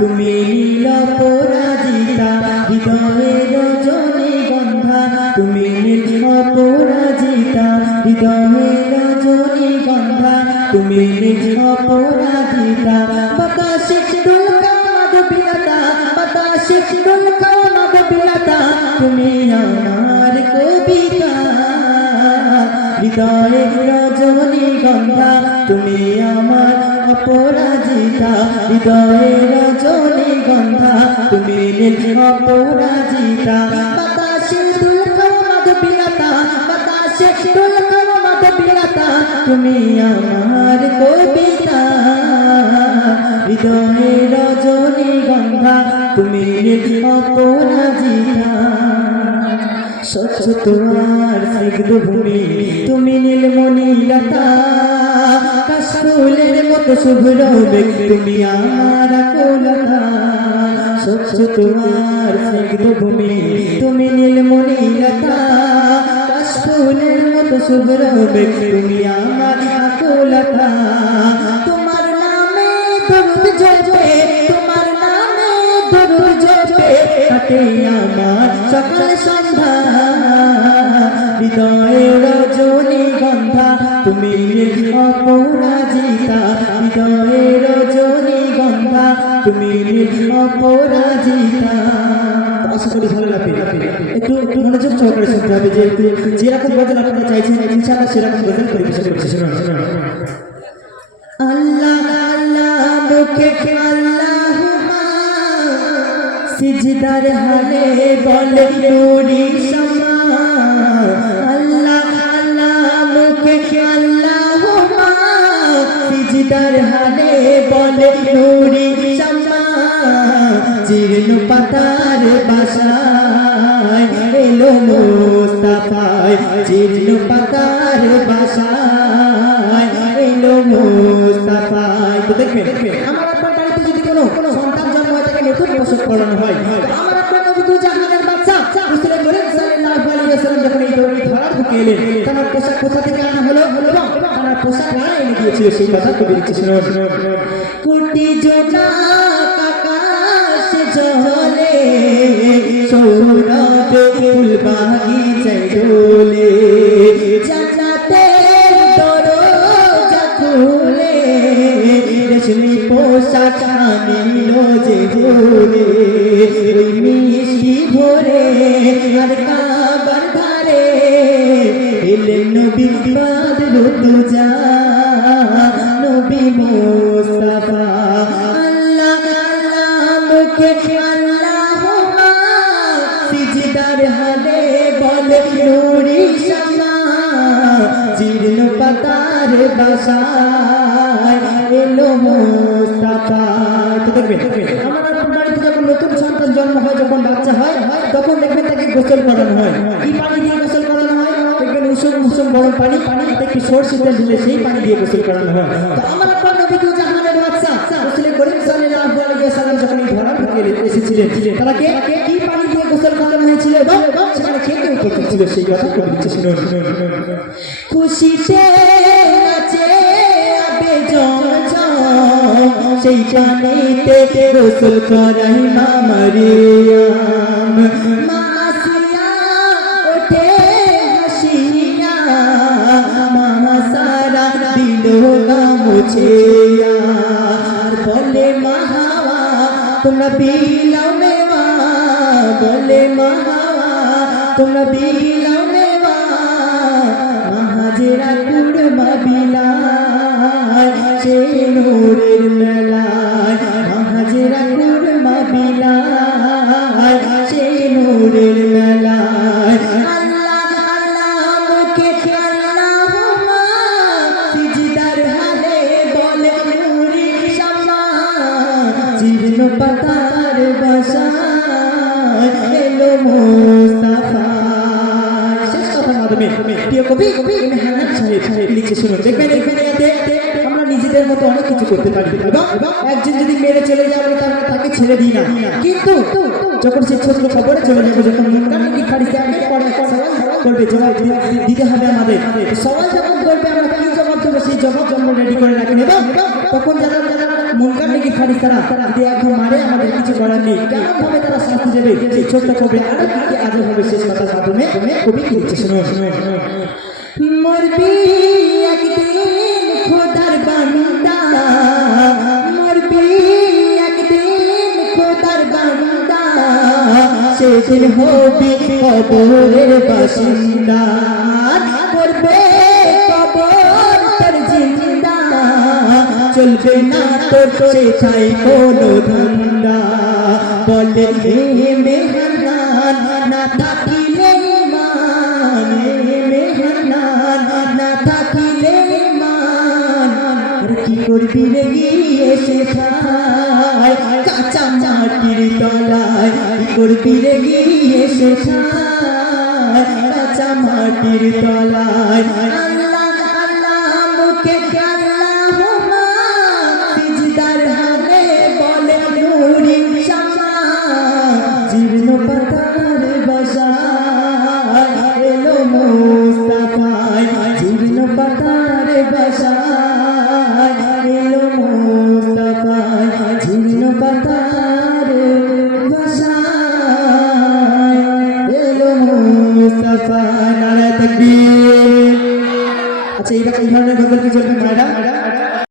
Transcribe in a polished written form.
তুমি নীল পরাজিতা হৃদয়ের রজনীগন্ধা, তুমি নীল পরাজিতা হৃদয়ের রজনীগন্ধা, তুমি নীল পরাজিতা। বাতাসে দুলকা মাধবীলতা, বাতাসে দুলকা মাধবীলতা, তুমি আমার কবিতা। হৃদয়ের রজনীগন্ধা, তুমি আমার অপরাজিতা। হৃদয়ের রজনীগন্ধা, তুমি নীল অপরাজিতা। বাতাসে দুলকা মাধবীলতা, বাতাসে দুলকা মাধবীলতা, তুমি আমার কবিতা। হৃদয়ের রজনীগন্ধা, তুমি নীল অপরাজিতা। স্বচ্ছ তোমার স্নিগ্ধ ভূমি, তুমি নীলমণি লতা। কাশফুলের মতো শুভ্র বেগ, তুমি আমার আকুলতা। স্বচ্ছ তোমার স্নিগ্ধ ভূমি, তুমি নীলমণি লতা। কাশফুলের মতো শুভ্র বেগ, তুমি আমার আকুলতা। তোমার নামে দরুদ জপে, তোমার নামে দরুদ জপে, কাটে আমার সকাল সন্ধ্যা। হৃদয়ের রজনীগন্ধা, তুমি নীল অপরাজিতা। হৃদয়ের রজনীগন্ধা, তুমি নীল অপরাজিতা। আশা করি ভালো লাগবে। একটু মনোযোগ সহকারে শুনতে হবে যে যেরকম গজল আপনারা চাইছেন ইনশাআল্লাহ সেরকম গজল পরিবেশন করছে। শুনুন। আল্লাহ আল্লাহ মুখে আল্লাহুম্মা, সিজদার হালে বলে নুরি শামা। আল্লাহ আল্লাহ মুখে আল্লাহুম্মা, সিজদার হালে বলে নুরি শামা। জীর্ণ পাতার বাসায় এলো মুস্তাফায়, জীর্ণ পাতার বাসায় এলো মুস্তাফায়। তো দেখবেন আমার আপনার বাড়িতে যদি কোনো সন্তান জন্ম হয় তাকে নতুন পোশাক পরানো হয়, আমার আপনার নবী দু জাহানের বাদশা রাসূল করিম সাল্লাল্লাহু আলাইহি ওয়াসাল্লাম যখন এই ধরার বুকে এলেন, তার পোশাক কোথা থেকে আনা হলো? তার পোশাক না এনে দিয়েছিল, সেই কথা কবি লিখছে। শুনুন। কোটি জোনা আকাশে জলে, সৌরভে ফুল বাগিচায় দোলে। জান্নাতের দরজা খুলে, রেশমি পোশাক আনিল যে ভোরে। ওই মিষ্টি ভোরে আর কাবার ধারে এলেন নবী বদরুদ্দোজা, নবী মুস্তাফা। আল্লাহ আল্লাহ মুখে আল্লাহুম্মা, সিজদার হালে বলে নুরি শামা। জীর্ণ পাতার বাসায় এলো মুস্তাফা। তো দেখবেন আমার আপনার বাড়িতে যখন নতুন সন্তান জন্ম হয়, যখন বাচ্চা হয়, তখন দেখবেন তাকে গোসল করানো হয়। কি পানি দিয়ে গোসল করানো হয়? দেখবেন উষুম গরম পানি, একটু সরষে তেল ঢেলে সেই পানি দিয়ে গোসল করানো হয়। তো আমার আপনার নবী দু জাহানের বাদশা রাসূল করিম সাল্লাল্লাহু আলাইহি ওয়াসাল্লাম যখন এই ধরার বুকে এসেছিলেন, তাকে কি পানি দিয়ে গোসল করানো হয়েছিল এবং সেখানে কে কে উপস্থিত ছিল সেই কথা কবি লিখছে। শুনুন। খুশিতে নাচে আবে জমজম, সেই পানিতে গোসল করাই মা মারিয়াম। মা আসিয়া ওঠে হাসিয়া, মা সারা দিল না মুছিয়া। বলে মা হাওয়া তোমরা বিলাও মেওয়া, বলে মা হাওয়া তোমরা বিলাও মেওয়া। মাহাজেরা কুরমা বিলায় সেই নূরের মেলায়, মাহাজেরা কুরমা বিলায় সেই নূরের মেলায়। আল্লাহ আল্লাহ মুখে আল্লাহুম্মা, সিজদার হালে বলে নুরি শামা। জীর্ণ পাতার বাসায় এলো মুস্তাফা। শেষ কথার মাধ্যমে প্রিয় কবি হান্নান সাহেব লিখছে। শুনুন। দেখবেন এখানে আমরা নিজেদের মতো অনেক কিছু করতে পারি এবং একজন যদি মেরে চলে যায় আমরা তাকে ছেড়ে দিই না, কিন্তু যখন সে ছোট্ট খবরে চলে যাবে, যখন মুনকার নাকির ফারিস্তা করবে, জবাব দিতে হবে আমাদের। সবাই যখন করবে আমরা কি জবাব দেবো সেই জবাব আমরা রেডি করে রাখেন। এবং তখন যারা মুনকার নাকির ফারিস্তারা যদি এখন মারে কিছু করার নেই, কেমন ভাবে তারা শাস্তি দেবে সেই ছোট্ট কবি আরো কি আজব হবে শেষ কথার মাধ্যমে কবি কি লিখছে শুনো শুনো মরবি একদিন খোদার বান্দা মরবি একদিন খোদার বান্দা সেদিন হবি কবরের বাসিন্দা করবে কবর তোর জিন্দা চলবে না তোর সেটাই কোনো ধান্দা বলে হে মেহমান না থাকিলে মান মেহমান না থাকিলে মান কি করবি রে গিয়ে সেখায় কাঁচা মাটির তলায় কি করবি রে গিয়ে সেখায় কাঁচা মাটির তলায় আল্লাহ আল্লাহ মুখে আল্লাহুম্মা সিজদার হালে বলে নুরি শামা জীবন পাতার বাসায় এলো মুস্তাফায় জীবন পাতার বাসায় এলো মুস্তাফায় জীবন পাতার বাসায় এলো মুস্তাফায় নারায়ে তাকবীর। আচ্ছা এই ধরনের গজল কি চলবে মায়েরা?